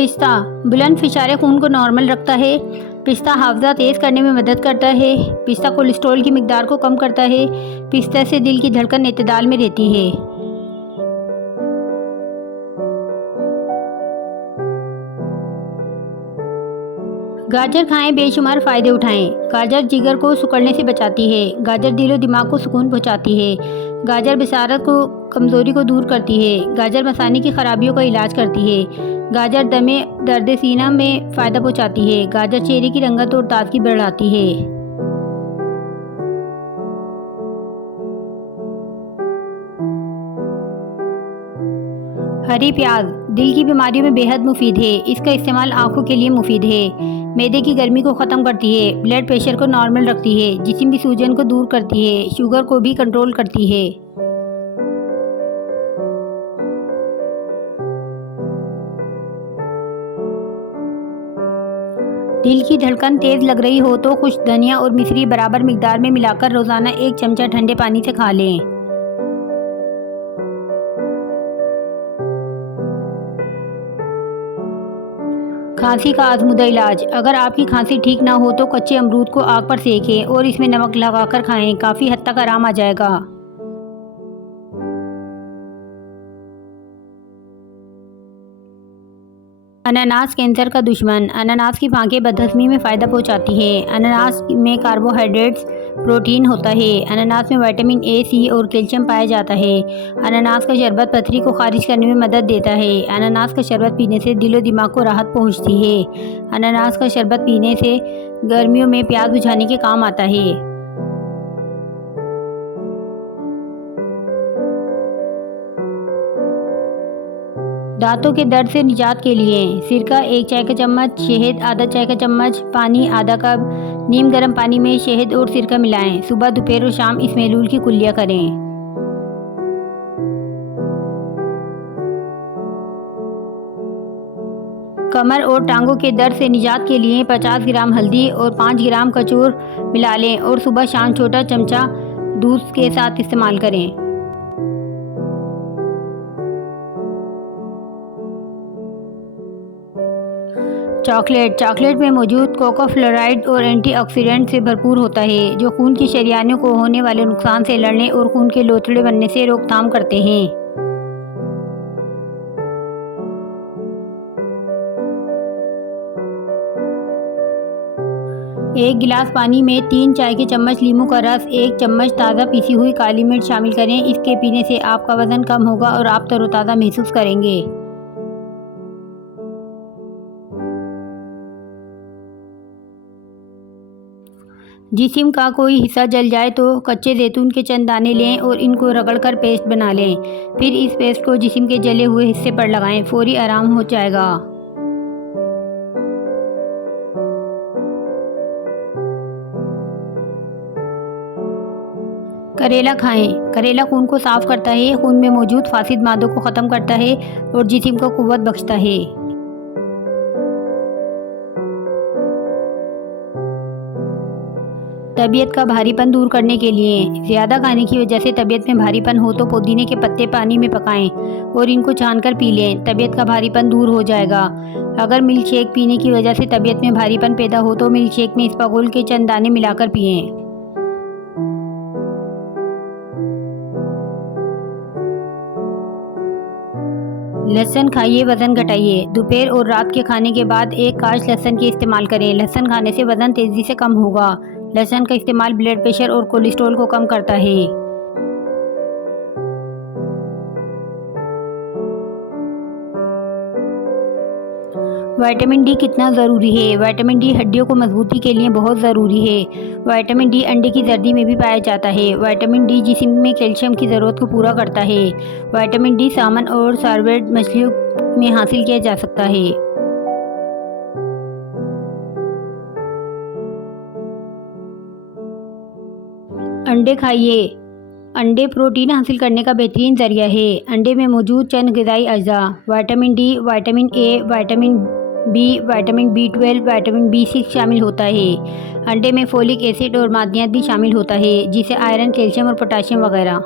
पिस्ता बुलंद फिशारे खून को नॉर्मल रखता है। पिस्ता हाफजा तेज़ करने में मदद करता है। पिस्ता कोलेस्ट्रॉल की मिकदार को कम करता है। पिस्ता से दिल की धड़कन एतदाल में रहती है। गाजर खाएं, बेशुमार फ़ायदे उठाएं। गाजर जिगर को सिकुड़ने से बचाती है। गाजर दिलो दिमाग को सुकून पहुंचाती है। गाजर बसारत को कमज़ोरी को दूर करती है। गाजर मसाने की खराबियों का इलाज करती है। गाजर दमे दर्द सीना में फ़ायदा पहुंचाती है। गाजर चेहरे की रंगत और ताजगी बढ़ाती है। हरी प्याज दिल की बीमारियों में बेहद मुफीद है। इसका इस्तेमाल आँखों के लिए मुफीद है। मैदे की गर्मी को ख़त्म करती है। ब्लड प्रेशर को नॉर्मल रखती है। जिस्म की सूजन को दूर करती है। शुगर को भी कंट्रोल करती है। दिल की धड़कन तेज़ लग रही हो तो खुश्क धनिया और मिश्री बराबर मिकदार में मिलाकर रोज़ाना 1 चमचा ठंडे पानी से खा लें। खांसी का आजमुदा इलाज। अगर आपकी खांसी ठीक ना हो तो कच्चे अमरूद को आग पर सेकें और इसमें नमक लगाकर खाएं। काफ़ी हद तक आराम आ जाएगा। अनानास कैंसर का दुश्मन। अनानास की फांकें बदहज़मी में फ़ायदा पहुंचाती है। अनानास में कार्बोहाइड्रेट्स प्रोटीन होता है। अनानास में विटामिन ए, सी और कैल्शियम पाया जाता है। अनानास का शरबत पथरी को खारिज करने में मदद देता है। अनानास का शरबत पीने से दिलो दिमाग को राहत पहुंचती है। अनानास का शरबत पीने से गर्मियों में प्यास बुझाने के काम आता है। दांतों के दर्द से निजात के लिए सिरका 1 चाय का चम्मच, शहद आधा चाय का चम्मच, पानी आधा कप, नीम गर्म पानी में शहद और सिरका मिलाएं। सुबह, दोपहर और शाम इस महलूल की कुल्लियाँ करें। कमर और टांगों के दर्द से निजात के लिए 50 ग्राम हल्दी और 5 ग्राम कचूर मिला लें और सुबह शाम छोटा चमचा दूध के साथ इस्तेमाल करें। चॉकलेट में मौजूद कोकोफ्लोराइड और एंटीऑक्सीडेंट से भरपूर होता है, जो खून की शरियानियों को होने वाले नुकसान से लड़ने और खून के लोथड़े बनने से रोकथाम करते हैं। एक गिलास पानी में 3 चाय के चम्मच नींबू का रस, 1 चम्मच ताज़ा पीसी हुई काली मिर्च शामिल करें। इसके पीने से आपका वजन कम होगा और आप तरोताज़ा महसूस करेंगे। जिस्म का कोई हिस्सा जल जाए तो कच्चे जैतून के चंद दाने लें और इनको रगड़कर पेस्ट बना लें। फिर इस पेस्ट को जिस्म के जले हुए हिस्से पर लगाएं। फौरी आराम हो जाएगा। करेला खाएं। करेला खून को साफ करता है, खून में मौजूद फासिद मादों को ख़त्म करता है और जिस्म को कुव्वत बख्शता है। तबीयत का भारीपन दूर करने के लिए ज़्यादा खाने की वजह से तबीयत में भारीपन हो तो पुदीने के पत्ते पानी में पकाएं और इनको छानकर पी लें। तबीयत का भारीपन दूर हो जाएगा। अगर मिल्क शेक पीने की वजह से तबीयत में भारीपन पैदा हो तो मिल्क शेक में इसबगोल के चंद दाने मिलाकर पिएं। लहसुन खाइए, वज़न घटाइए। दोपहर और रात के खाने के बाद 1 काश लहसुन के इस्तेमाल करें। लहसुन खाने से वज़न तेज़ी से कम होगा। लहसुन का इस्तेमाल ब्लड प्रेशर और कोलेस्ट्रॉल को कम करता है। विटामिन डी कितना ज़रूरी है? विटामिन डी हड्डियों को मजबूती के लिए बहुत ज़रूरी है। विटामिन डी अंडे की जर्दी में भी पाया जाता है। विटामिन डी जिस्म में कैल्शियम की ज़रूरत को पूरा करता है। विटामिन डी सामन और सार्वेट मछलियों में हासिल किया जा सकता है। अंडे खाइए। अंडे प्रोटीन हासिल करने का बेहतरीन ज़रिया है। अंडे में मौजूद चंद ग़िज़ाई अज्जा vitamin D, vitamin A, vitamin B, vitamin B12, vitamin B6 शामिल होता है। अंडे में फोलिक एसिड और मादनियात भी शामिल होता है, जिसे आयरन, कैल्शियम और पोटाशियम वगैरह।